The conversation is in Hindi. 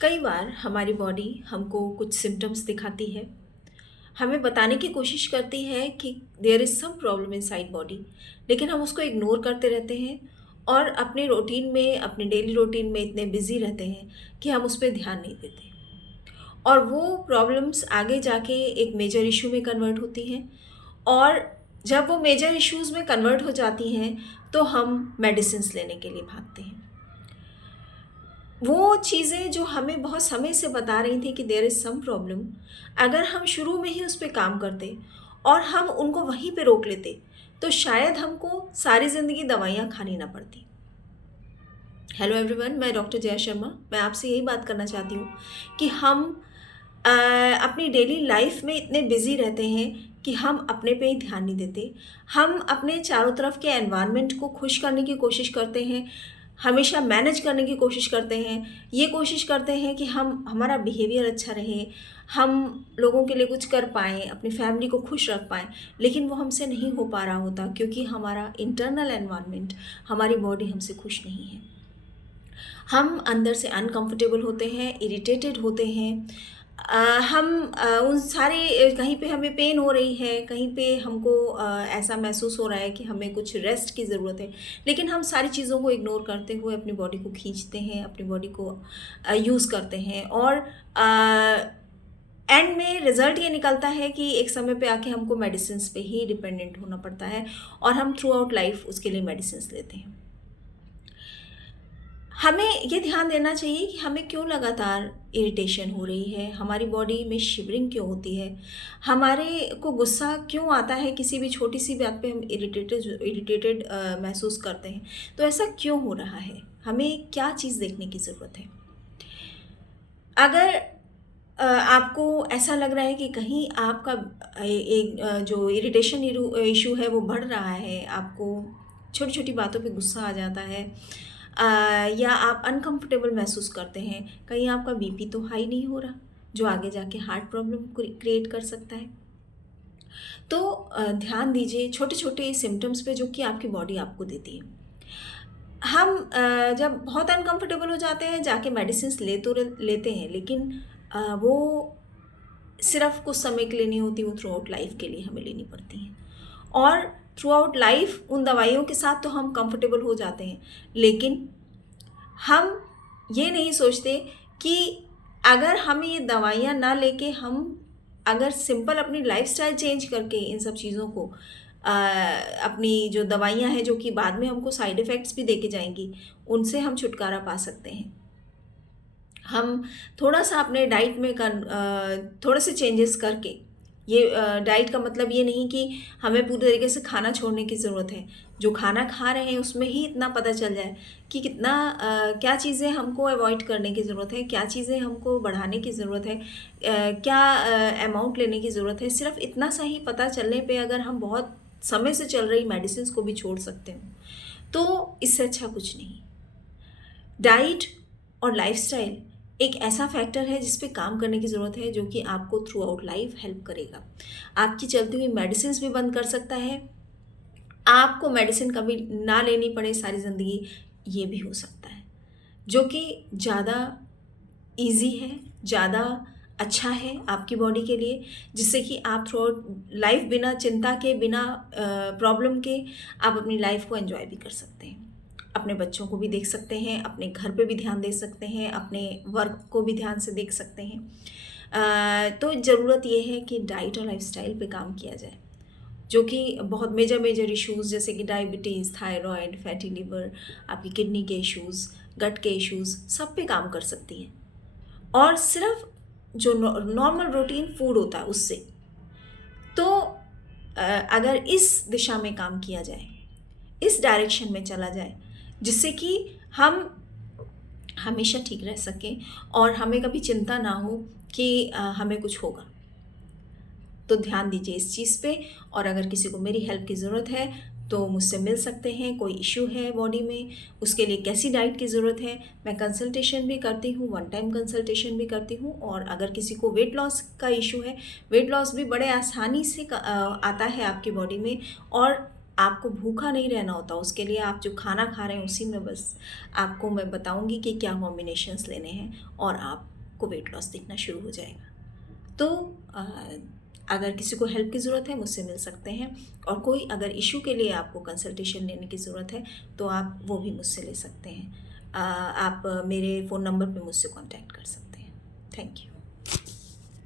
कई बार हमारी बॉडी हमको कुछ सिम्टम्स दिखाती है। हमें बताने की कोशिश करती है कि there is some problem inside body, लेकिन हम उसको इग्नोर करते रहते हैं और अपने रूटीन में, अपने डेली रूटीन में इतने बिज़ी रहते हैं कि हम उस पे ध्यान नहीं देते। और वो प्रॉब्लम्स आगे जाके एक मेजर इश्यू में कन्वर्ट होती हैं, और जब वो मेजर इश्यूज़ में कन्वर्ट हो जाती हैं, तो हम मेडिसिन्स लेने के लिए भागते हैं। वो चीज़ें जो हमें बहुत समय से बता रही थी कि देयर इज़ सम प्रॉब्लम, अगर हम शुरू में ही उस पे काम करते और हम उनको वहीं पे रोक लेते, तो शायद हमको सारी ज़िंदगी दवाइयाँ खानी ना पड़ती। हेलो एवरीवन, मैं डॉक्टर जया शर्मा। मैं आपसे यही बात करना चाहती हूँ कि हम अपनी डेली लाइफ में इतने बिज़ी रहते हैं कि हम अपने पे ही ध्यान नहीं देते। हम अपने चारों तरफ के एनवायरनमेंट को खुश करने की कोशिश करते हैं, हमेशा मैनेज करने की कोशिश करते हैं। ये कोशिश करते हैं कि हमारा बिहेवियर अच्छा रहे, हम लोगों के लिए कुछ कर पाएँ, अपनी फैमिली को खुश रख पाएँ, लेकिन वो हमसे नहीं हो पा रहा होता क्योंकि हमारा इंटरनल एनवायरनमेंट, हमारी बॉडी हमसे खुश नहीं है। हम अंदर से अनकंफर्टेबल होते हैं, इरिटेटेड होते हैं। हम उन सारे कहीं पे हमें पेन हो रही है, कहीं पे हमको ऐसा महसूस हो रहा है कि हमें कुछ रेस्ट की ज़रूरत है, लेकिन हम सारी चीज़ों को इग्नोर करते हुए अपनी बॉडी को खींचते हैं, अपनी बॉडी को यूज़ करते हैं, और एंड में रिज़ल्ट ये निकलता है कि एक समय पे आके हमको मेडिसिन्स पे ही डिपेंडेंट होना पड़ता है, और हम थ्रू आउट लाइफ उसके लिए मेडिसिन्स लेते हैं। हमें ये ध्यान देना चाहिए कि हमें क्यों लगातार इरिटेशन हो रही है, हमारी बॉडी में शिवरिंग क्यों होती है, हमारे को गुस्सा क्यों आता है, किसी भी छोटी सी बात पे हम इरिटेटेड महसूस करते हैं। तो ऐसा क्यों हो रहा है, हमें क्या चीज़ देखने की ज़रूरत है। अगर आपको ऐसा लग रहा है कि कहीं आपका एक जो इरिटेशन इशू है वो बढ़ रहा है, आपको छोटी छोटी बातों पे गुस्सा आ जाता है, या आप अनकंफर्टेबल महसूस करते हैं, कहीं आपका बीपी तो हाई नहीं हो रहा जो आगे जाके हार्ट प्रॉब्लम क्रिएट कर सकता है। तो ध्यान दीजिए छोटे छोटे सिम्टम्स पे जो कि आपकी बॉडी आपको देती है। हम जब बहुत अनकंफर्टेबल हो जाते हैं जाके मेडिसिन लेते हैं, लेकिन वो सिर्फ कुछ समय के लिए नहीं होती, वो थ्रू आउट लाइफ के लिए हमें लेनी पड़ती हैं। और थ्रू आउट लाइफ उन दवाइयों के साथ तो हम कंफर्टेबल हो जाते हैं, लेकिन हम ये नहीं सोचते कि अगर हमें ये दवाइयाँ ना लेके हम अगर सिंपल अपनी लाइफस्टाइल चेंज करके इन सब चीज़ों को अपनी जो दवाइयाँ हैं जो कि बाद में हमको साइड इफ़ेक्ट्स भी देके जाएंगी, उनसे हम छुटकारा पा सकते हैं। हम थोड़ा-सा अपने डाइट में थोड़े से चेंजेस करके, ये डाइट का मतलब ये नहीं कि हमें पूरी तरीके से खाना छोड़ने की ज़रूरत है। जो खाना खा रहे हैं उसमें ही इतना पता चल जाए कि कितना क्या चीज़ें हमको अवॉइड करने की ज़रूरत है, क्या चीज़ें हमको बढ़ाने की ज़रूरत है, क्या अमाउंट लेने की ज़रूरत है। सिर्फ़ इतना सा ही पता चलने पे अगर हम बहुत समय से चल रही मेडिसिन्स को भी छोड़ सकते हो, तो इससे अच्छा कुछ नहीं। डाइट और लाइफ़स्टाइल एक ऐसा फैक्टर है जिस पे काम करने की ज़रूरत है, जो कि आपको थ्रू आउट लाइफ हेल्प करेगा। आपकी चलती हुई मेडिसिन्स भी बंद कर सकता है, आपको मेडिसिन कभी ना लेनी पड़े सारी ज़िंदगी, ये भी हो सकता है, जो कि ज़्यादा ईज़ी है, ज़्यादा अच्छा है आपकी बॉडी के लिए, जिससे कि आप थ्रू आउट लाइफ बिना चिंता के, बिना प्रॉब्लम के आप अपनी लाइफ को एंजॉय भी कर सकते हैं। अपने बच्चों को भी देख सकते हैं, अपने घर पे भी ध्यान दे सकते हैं, अपने वर्क को भी ध्यान से देख सकते हैं। तो ज़रूरत ये है कि डाइट और लाइफस्टाइल पे काम किया जाए, जो कि बहुत मेजर मेजर इश्यूज़ जैसे कि डायबिटीज़, थायराइड, फैटी लिवर, आपकी किडनी के इश्यूज़, गट के इश्यूज़, सब पे काम कर सकती है। और सिर्फ जो नॉर्मल रूटीन फूड होता है उससे, तो अगर इस दिशा में काम किया जाए, इस डायरेक्शन में चला जाए, जिससे कि हम हमेशा ठीक रह सकें और हमें कभी चिंता ना हो कि हमें कुछ होगा, तो ध्यान दीजिए इस चीज़ पे। और अगर किसी को मेरी हेल्प की ज़रूरत है तो मुझसे मिल सकते हैं। कोई इश्यू है बॉडी में, उसके लिए कैसी डाइट की ज़रूरत है, मैं कंसल्टेशन भी करती हूँ, वन टाइम कंसल्टेशन भी करती हूँ। और अगर किसी को वेट लॉस का इशू है, वेट लॉस भी बड़े आसानी से आता है आपकी बॉडी में, और आपको भूखा नहीं रहना होता, उसके लिए आप जो खाना खा रहे हैं उसी में बस आपको मैं बताऊँगी कि क्या कॉम्बिनेशंस लेने हैं और आपको वेट लॉस दिखना शुरू हो जाएगा। तो अ, अगर किसी को हेल्प की ज़रूरत है मुझसे मिल सकते हैं, और कोई अगर इशू के लिए आपको कंसल्टेशन लेने की ज़रूरत है तो आप वो भी मुझसे ले सकते हैं। आप मेरे फ़ोन नंबर पे मुझसे कॉन्टैक्ट कर सकते हैं। Thank you.